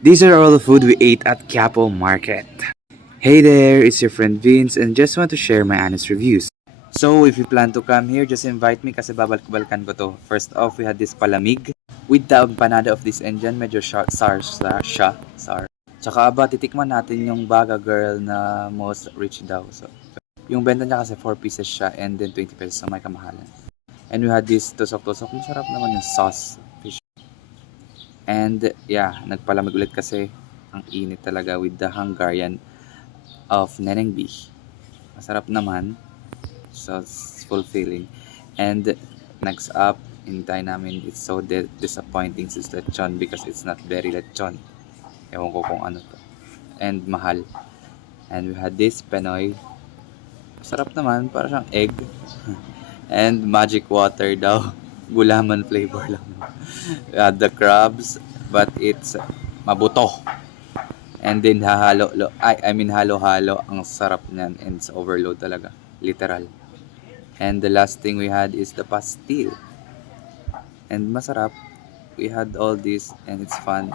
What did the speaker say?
These are all the food we ate at Quiapo Market. Hey there, it's your friend Vince and just want to share my honest reviews. So if you plan to come here, just invite me kasi babalik-balikan ko to. First off, we had this palamig with the empanada of this Indian. Medyo sour. Tsaka ba, titikman natin yung Baga Girl na most rich daw. So, yung benta niya kasi 4 pieces siya and then 20 pesos, so may kamahalan. And we had this tusok-tusok. Masarap naman yung sauce. Fish. And yeah, nagpalamig ulit kasi ang init talaga with the Hungarian of Neneng B. Masarap naman. So, it's fulfilling. And next up, hintay namin, it's so disappointing sa lechon because it's not very lechon. Ewan ko kung ano to. And mahal. And we had this Penoy. Sarap naman, para siyang egg. And magic water daw. Gulaman flavor lang. We had the crabs, but it's mabuto. And then halo-halo. Ang sarap niyan and it's overload talaga. Literal. And the last thing we had is the pastil. And masarap. We had all this and it's fun.